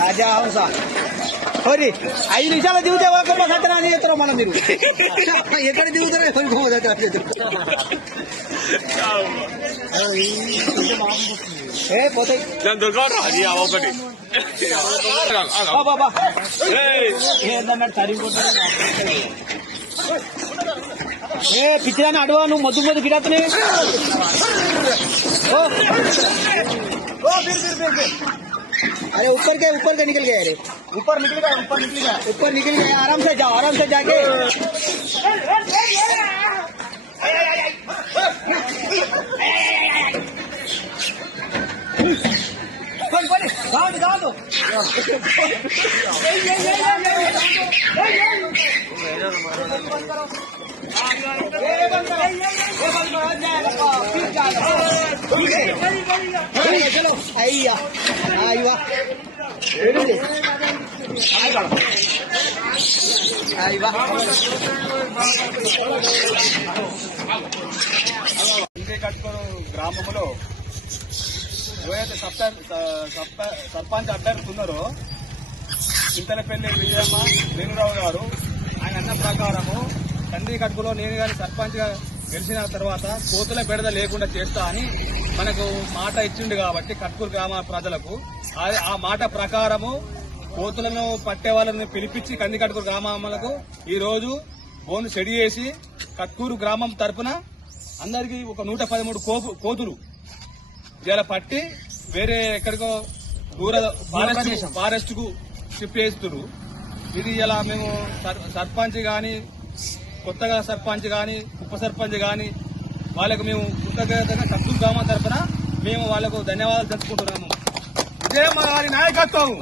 రాజా హంస హరి 5 నిమిషాలు దిగుతే ఒక సత్యనారాయణ చేస్తారు మనం మీరు ఎక్కడ దిగుతారో పోతాయి ఒకటి పిచ్చిదాన్ని అడవా నువ్వు మొద్దు గిరాతనే अरे ऊपर के निकल गए। अरे ऊपर निकल गया आराम से जाके चलो आइया आइवा కట్కూరు గ్రామంలో ఏవైతే సర్పంచ్ అభ్యర్థి ఉన్నారో చింతలపల్లి విజయమ్మ వేణురావు గారు ఆయన అన్న ప్రకారము కంది కట్కులో నేను కానీ సర్పంచ్ గా గెలిచిన తర్వాత కోతుల బెడద లేకుండా చేస్తా అని మనకు మాట ఇచ్చిండు కాబట్టి కట్కూరు గ్రామ ప్రజలకు ఆ మాట ప్రకారము కోతులను పట్టే వాళ్ళని పిలిపించి కంది కట్కూరు గ్రామాలకు ఈ రోజు బోను సెడి చేసి కట్కూరు గ్రామం తరపున అందరికీ ఒక 113 కోతులు ఇలా పట్టి వేరే ఎక్కడికో దూర ఫారెస్ట్ కు షిఫ్ట్ చేస్తున్నారు. ఇది ఇలా మేము సర్పంచ్ గాని కొత్తగా సర్పంచ్ గాని ఉప సర్పంచ్ గాని వాళ్ళకు మేము కృతజ్ఞతగా కట్కూరు గ్రామం తరఫున మేము వాళ్ళకు ధన్యవాదాలు తెలుసుకుంటున్నాము. ఇదే మా వారి నాయకత్వం.